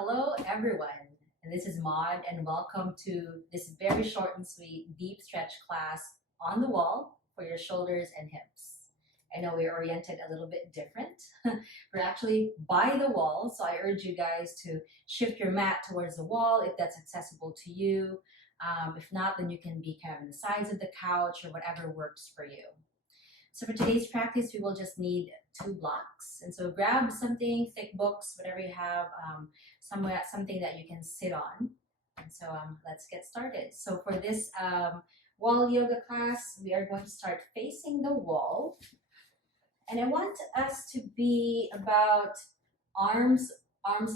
Hello, everyone. And this is Maud, and welcome to this very short and sweet deep stretch class on the wall for your shoulders and hips. I know we're oriented a little bit different. We're actually by the wall, so I urge you guys to shift your mat towards the wall if that's accessible to you. If not, then you can be kind of on the sides of the couch or whatever works for you. So for today's practice, we will just need two blocks. And so grab something, thick books, whatever you have, something that you can sit on. And so let's get started. So for this wall yoga class, we are going to start facing the wall. And I want us to be about arms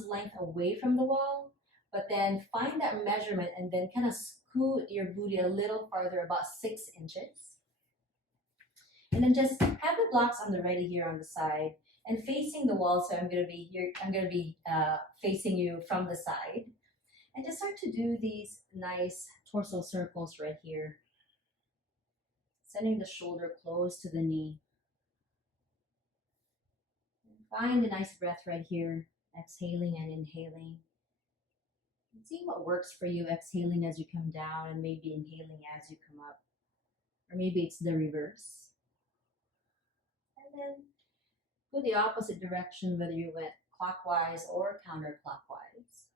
length away from the wall, but then find that measurement and then kind of scoot your booty a little farther, about 6 inches. And then just have the blocks on the ready here on the side and facing the wall. So I'm going to be here. I'm going to be facing you from the side, and just start to do these nice torso circles right here, sending the shoulder close to the knee. Find a nice breath right here, exhaling and inhaling. See what works for you, exhaling as you come down and maybe inhaling as you come up. Or maybe it's the reverse. And then go the opposite direction, whether you went clockwise or counterclockwise.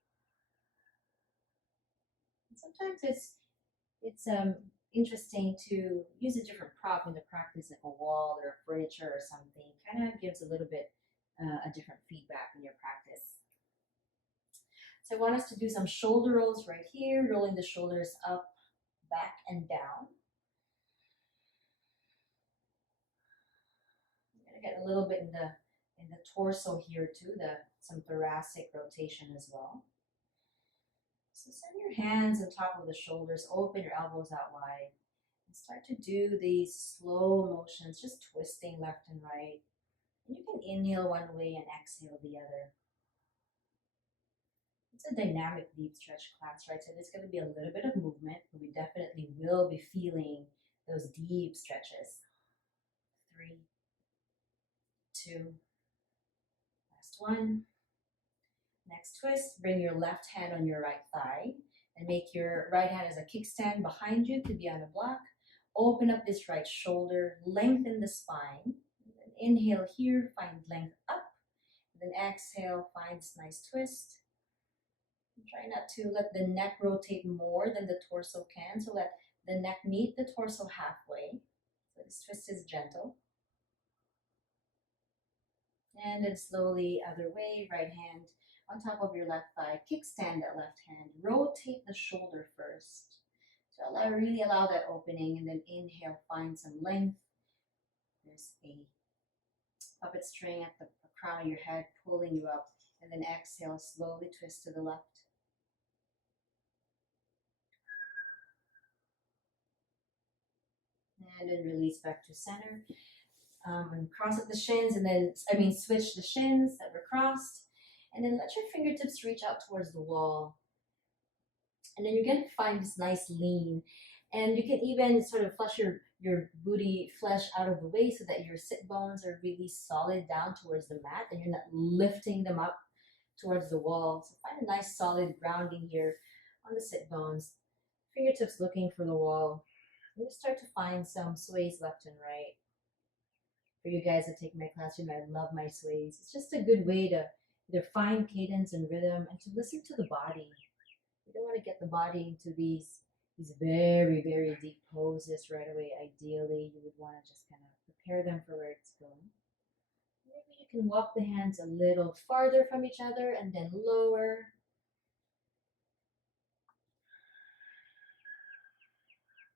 And sometimes it's interesting to use a different prop in the practice, like a wall or furniture or something. Kind of gives a little bit a different feedback in your practice. So I want us to do some shoulder rolls right here, rolling the shoulders up, back, and down. Get a little bit in the torso here too, some thoracic rotation as well. So send your hands on top of the shoulders, open your elbows out wide, and start to do these slow motions, just twisting left and right. And you can inhale one way and exhale the other. It's a dynamic deep stretch class, right? So there's going to be a little bit of movement, but we definitely will be feeling those deep stretches. 3, 2, last one. Next twist, bring your left hand on your right thigh and make your right hand as a kickstand behind you to be on a block. Open up this right shoulder, lengthen the spine. Inhale here, find length up. Then exhale, find this nice twist. Try not to let the neck rotate more than the torso can, so let the neck meet the torso halfway. So this twist is gentle. And then slowly other way, right hand on top of your left thigh, kickstand that left hand, rotate the shoulder first. So really allow that opening, and then inhale, find some length. There's a puppet string at the crown of your head pulling you up, and then exhale, slowly twist to the left. And then release back to center. And cross up the shins, and then, switch the shins that were crossed. And then let your fingertips reach out towards the wall. And then you're going to find this nice lean. And you can even sort of flush your booty flesh out of the way so that your sit bones are really solid down towards the mat and you're not lifting them up towards the wall. So find a nice solid grounding here on the sit bones. Fingertips looking for the wall. And just start to find some sways left and right. For you guys that take my class, I love my sways. It's just a good way to either find cadence and rhythm and to listen to the body. You don't want to get the body into these very, very deep poses right away. Ideally, you would want to just kind of prepare them for where it's going. Maybe you can walk the hands a little farther from each other and then lower.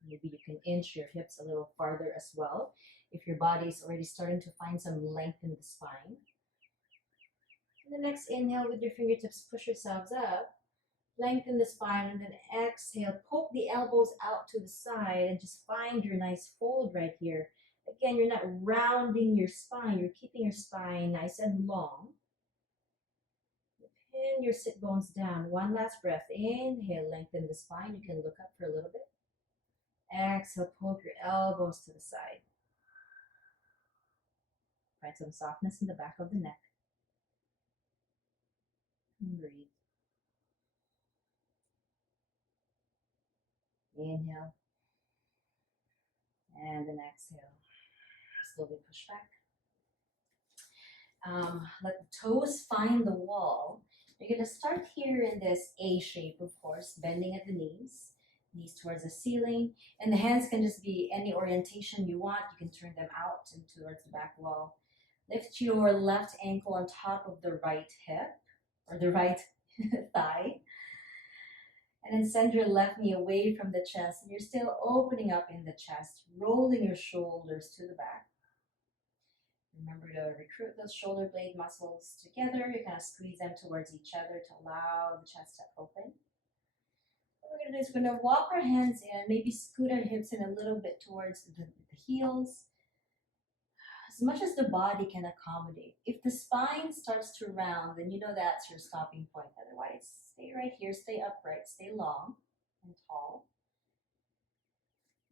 Maybe you can inch your hips a little farther as well if your body's already starting to find some length in the spine. And the next inhale with your fingertips, push yourselves up, lengthen the spine, and then exhale, poke the elbows out to the side and just find your nice fold right here. Again, you're not rounding your spine, you're keeping your spine nice and long. Pin your sit bones down. One last breath. Inhale, lengthen the spine. You can look up for a little bit. Exhale, poke your elbows to the side. Find some softness in the back of the neck. And breathe. Inhale. And then exhale. Slowly push back. Let the toes find the wall. You're going to start here in this A shape, of course, bending at the knees towards the ceiling. And the hands can just be any orientation you want. You can turn them out and towards the back wall. Lift your left ankle on top of the right hip or the right thigh. And then send your left knee away from the chest. And you're still opening up in the chest, rolling your shoulders to the back. Remember to recruit those shoulder blade muscles together. You kind of squeeze them towards each other to allow the chest to open. What we're going to do is we're going to walk our hands in, maybe scoot our hips in a little bit towards the heels, as much as the body can accommodate. If the spine starts to round, then you know that's your stopping point. Otherwise, stay right here, stay upright, stay long and tall.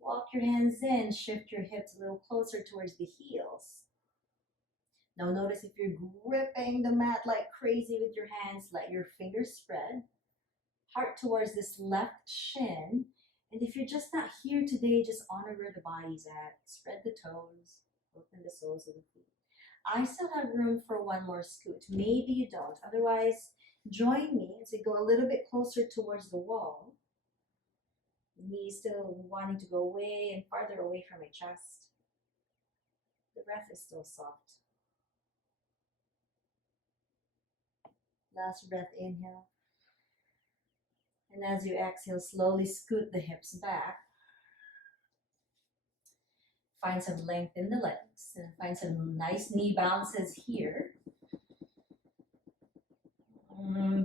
Walk your hands in, shift your hips a little closer towards the heels. Now notice if you're gripping the mat like crazy with your hands, let your fingers spread. Heart towards this left shin. And if you're just not here today, just honor where the body's at. Spread the toes, open the soles of the feet. I still have room for one more scoot. Maybe you don't. Otherwise, join me as we go a little bit closer towards the wall. Knees still wanting to go way and farther away from my chest. The breath is still soft. Last breath, inhale. And as you exhale, slowly scoot the hips back. Find some length in the legs and find some nice knee bounces here.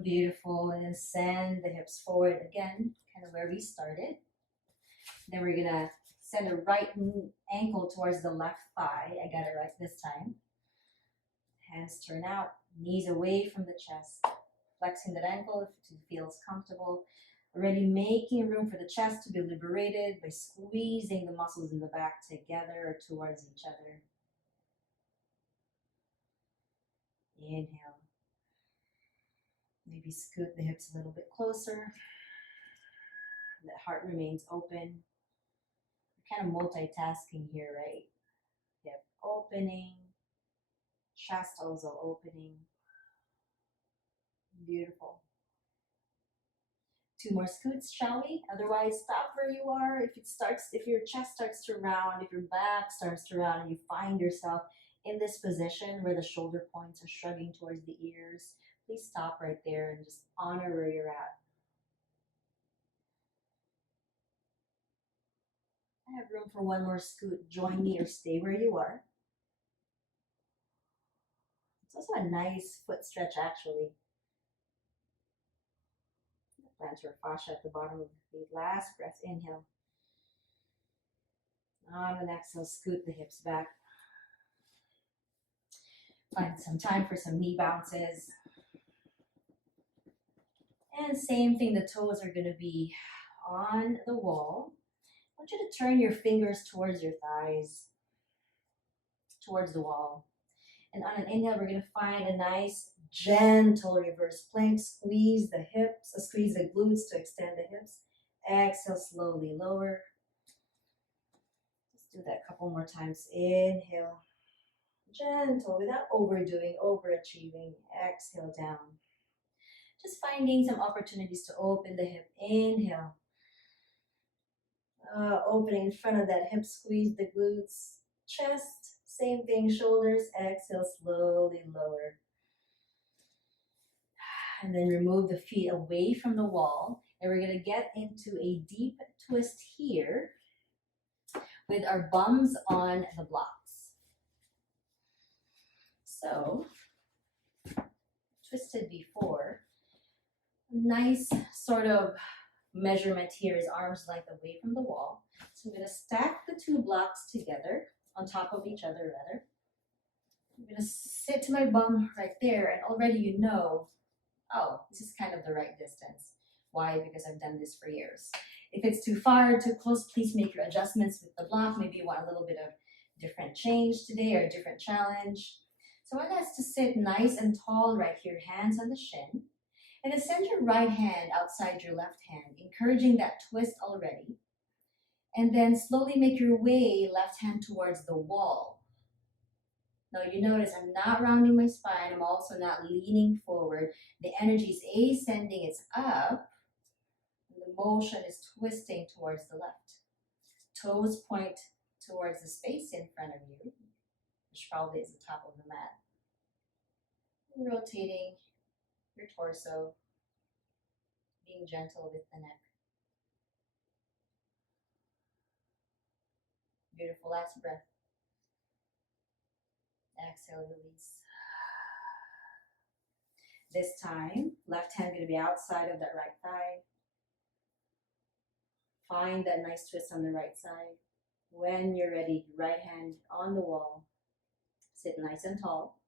Beautiful. And then send the hips forward again, kind of where we started. Then we're going to send the right ankle towards the left thigh. I got it right this time. Hands turn out, knees away from the chest. Flexing that ankle if it feels comfortable. Already making room for the chest to be liberated by squeezing the muscles in the back together or towards each other. Inhale. Maybe scoot the hips a little bit closer. The heart remains open. We're kind of multitasking here, right? Hip opening. Chest also opening. Beautiful. 2 more scoots, shall we? Otherwise, stop where you are. If your chest starts to round, if your back starts to round, and you find yourself in this position where the shoulder points are shrugging towards the ears, please stop right there and just honor where you're at. I have room for one more scoot. Join me or stay where you are. It's also a nice foot stretch, actually. Plantar fascia at the bottom of the feet. Last breath, inhale. On an exhale, scoot the hips back. Find some time for some knee bounces. And same thing, the toes are going to be on the wall. I want you to turn your fingers towards your thighs, towards the wall. And on an inhale, we're going to find a nice gentle reverse plank. Squeeze the hips, squeeze the glutes to extend the hips. Exhale, slowly lower. Let's do that a couple more times. Inhale, gentle, without overdoing, overachieving. Exhale, down. Just finding some opportunities to open the hip. Inhale. Opening in front of that hip, squeeze the glutes. Chest, same thing, shoulders. Exhale, slowly lower. And then remove the feet away from the wall. And we're going to get into a deep twist here with our bums on the blocks. So, twisted before. Nice sort of measurement here is arm's length away from the wall. So I'm going to stack the 2 blocks together, on top of each other rather. I'm going to sit my bum right there, and already you know, oh, this is kind of the right distance. Why? Because I've done this for years. If it's too far, too close, please make your adjustments with the block. Maybe you want a little bit of different change today or a different challenge. So I want us to sit nice and tall right here, hands on the shin. And then send your right hand outside your left hand, encouraging that twist already. And then slowly make your way left hand towards the wall. Now you notice I'm not rounding my spine. I'm also not leaning forward. The energy is ascending, it's up. And the motion is twisting towards the left. Toes point towards the space in front of you, which probably is the top of the mat. And rotating your torso, being gentle with the neck. Beautiful. Last breath. Exhale, release. This time, left hand going to be outside of that right thigh. Find that nice twist on the right side. When you're ready, right hand on the wall. Sit nice and tall.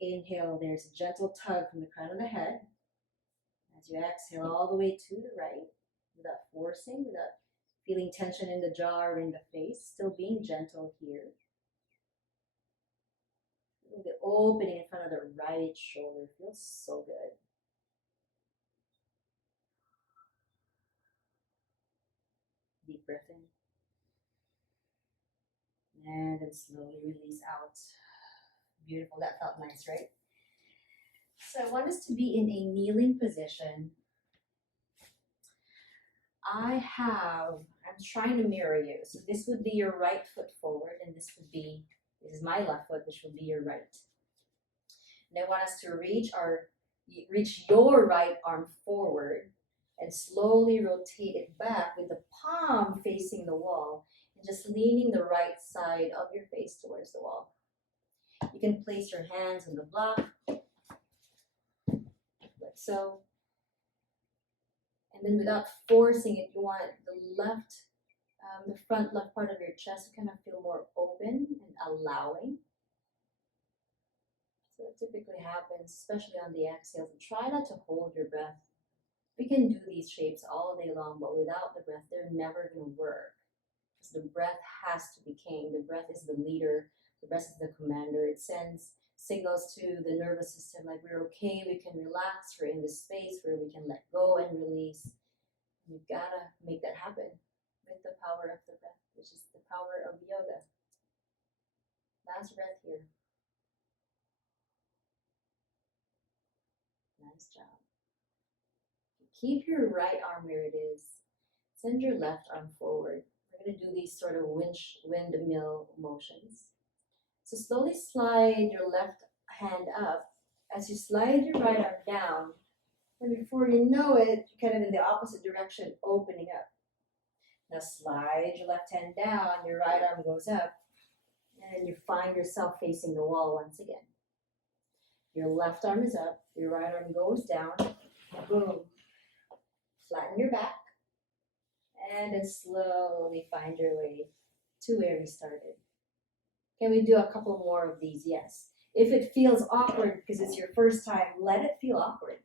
Inhale, there's a gentle tug from the crown of the head. As you exhale all the way to the right, without forcing, without feeling tension in the jaw or in the face, still being gentle here. The opening in front of the right shoulder feels so good. Deep breath in. And then slowly release out. Beautiful, that felt nice, right? So I want us to be in a kneeling position. I'm trying to mirror you. So this would be your right foot forward, and this is my left foot, which would be your right. And I want us to reach your right arm forward and slowly rotate it back with the palm facing the wall and just leaning the right side of your face towards the wall. You can place your hands on the block, like so. And then without forcing it, you want the front left part of your chest to kind of feel more open and allowing. So it typically happens, especially on the exhales. And try not to hold your breath. We can do these shapes all day long, but without the breath, they're never going to work. Because the breath has to be king. The breath is the leader. The breath is the commander. It sends signals to the nervous system like we're okay, we can relax, we're in this space where we can let go and release. You've got to make that happen with the power of the breath, which is the power of yoga. Last breath here. Nice job. Keep your right arm where it is. Send your left arm forward. We're going to do these sort of windmill motions. So slowly slide your left hand up. As you slide your right arm down, and before you know it, you're kind of in the opposite direction, opening up. Now slide your left hand down, your right arm goes up, and you find yourself facing the wall once again. Your left arm is up, your right arm goes down, boom. Flatten your back, and then slowly find your way to where we started. Can we do a couple more of these? Yes. If it feels awkward because it's your first time, let it feel awkward.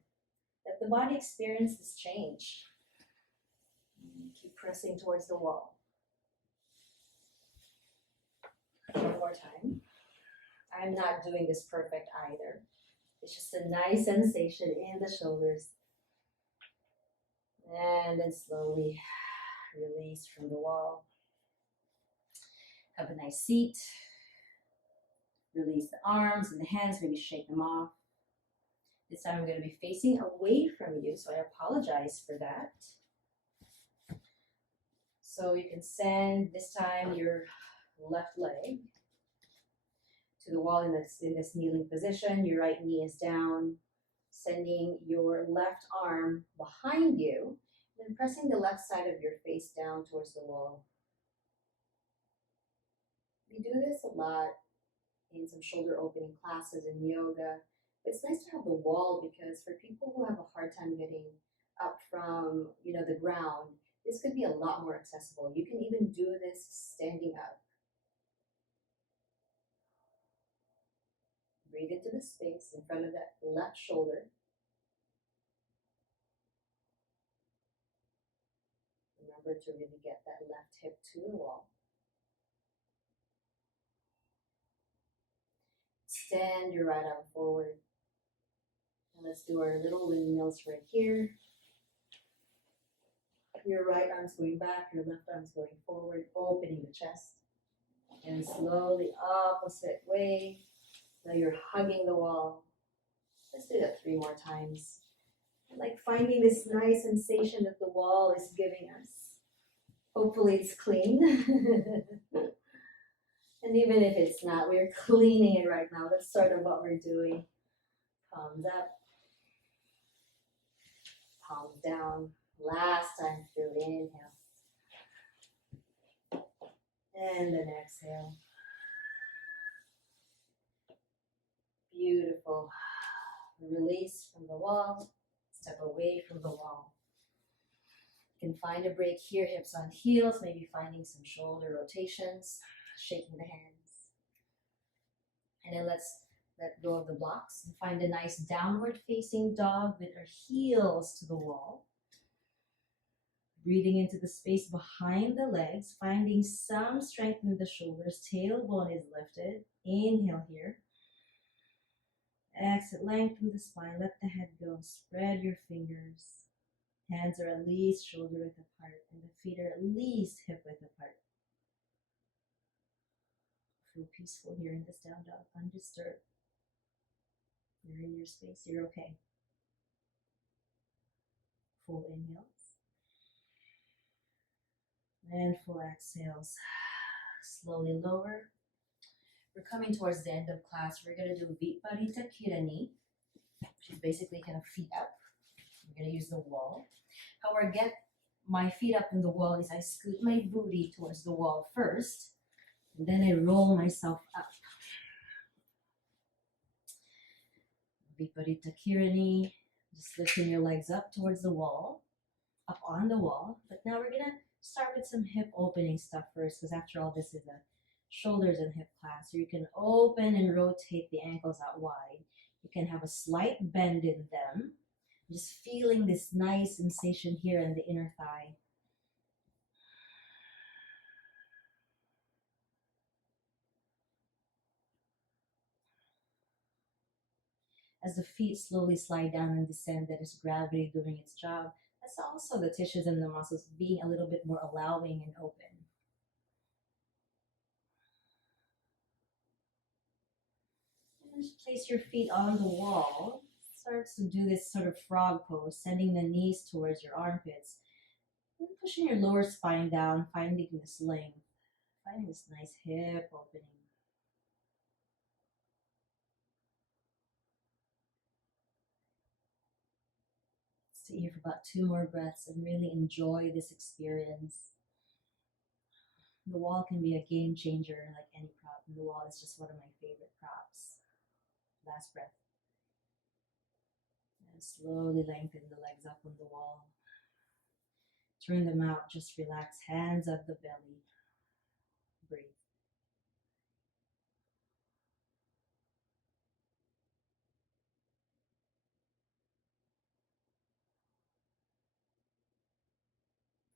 Let the body experience this change. Keep pressing towards the wall. One more time. I'm not doing this perfect either. It's just a nice sensation in the shoulders. And then slowly release from the wall. Have a nice seat. Release the arms and the hands, maybe shake them off. This time I'm going to be facing away from you, so I apologize for that. So you can send this time your left leg to the wall in this kneeling position. Your right knee is down, sending your left arm behind you, then pressing the left side of your face down towards the wall. We do this a lot in some shoulder opening classes in yoga. It's nice to have the wall because for people who have a hard time getting up from the ground, this could be a lot more accessible. You can even do this standing up. Breathe into the space in front of that left shoulder. Remember to really get that left hip to the wall. Extend your right arm forward. And let's do our little windmills right here. Your right arm's going back, your left arm's going forward, opening the chest. And slowly opposite way. Now you're hugging the wall. Let's do that 3 more times. Like finding this nice sensation that the wall is giving us. Hopefully it's clean. And even if it's not, we're cleaning it right now. That's sort of what we're doing. Palms up. Palms down. Last time through, inhale. And then exhale. Beautiful. Release from the wall. Step away from the wall. You can find a break here, hips on heels, maybe finding some shoulder rotations, shaking the hands. And then let's let go of the blocks and find a nice downward facing dog with our heels to the wall. Breathing into the space behind the legs, finding some strength in the shoulders, tailbone is lifted. Inhale here. Exhale, lengthen the spine, let the head go, spread your fingers. Hands are at least shoulder width apart, and the feet are at least hip width apart. Feel peaceful here in this down dog, undisturbed. You're in your space, you're okay. Full inhales. And full exhales. Slowly lower. We're coming towards the end of class. We're going to do Viparita Kirani, which is basically kind of feet up. We're going to use the wall. How I get my feet up in the wall is I scoot my booty towards the wall first, and then I roll myself up. Viparita Kirani, just lifting your legs up towards the wall, up on the wall. But now we're going to start with some hip opening stuff first, because after all, this is a shoulders and hip class. So you can open and rotate the ankles out wide. You can have a slight bend in them. Just feeling this nice sensation here in the inner thigh. As the feet slowly slide down and descend, that is gravity doing its job. That's also the tissues and the muscles being a little bit more allowing and open. And just place your feet on the wall. Starts to do this sort of frog pose, sending the knees towards your armpits. And pushing your lower spine down, finding this length. Finding this nice hip opening. Stay here for about 2 more breaths and really enjoy this experience. The wall can be a game changer like any prop. And the wall is just one of my favorite props. Last breath. And slowly lengthen the legs up on the wall. Turn them out, just relax, hands up the belly. Breathe.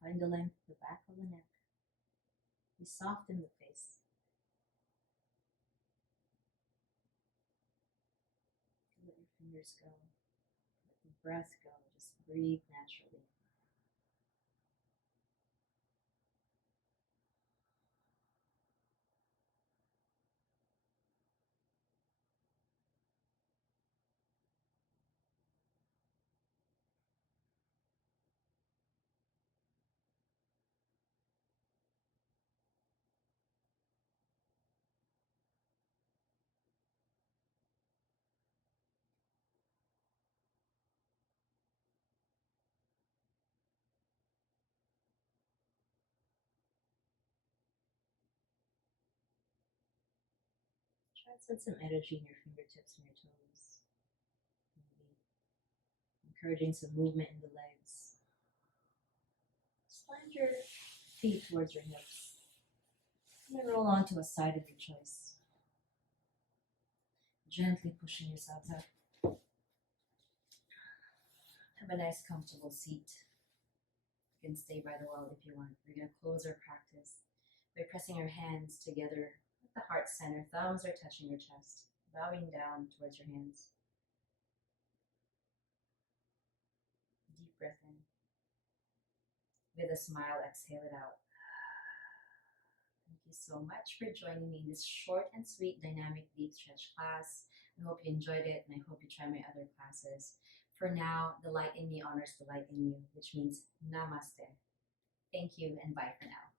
Find the length of the back of the neck. Be soft in the face. Let your fingers go. Let the breath go. Just breathe naturally. Try to send some energy in your fingertips and your toes. Maybe encouraging some movement in the legs. Slide your feet towards your hips. And then roll onto a side of your choice. Gently pushing yourselves up. Have a nice comfortable seat. You can stay by the wall if you want. We're going to close our practice by pressing our hands together at the heart center. Thumbs are touching your chest, bowing down towards your hands. Deep breath in. With a smile, exhale it out. Thank you so much for joining me in this short and sweet dynamic deep stretch class. I hope you enjoyed it and I hope you try my other classes. For now, the light in me honors the light in you, which means namaste. Thank you and bye for now.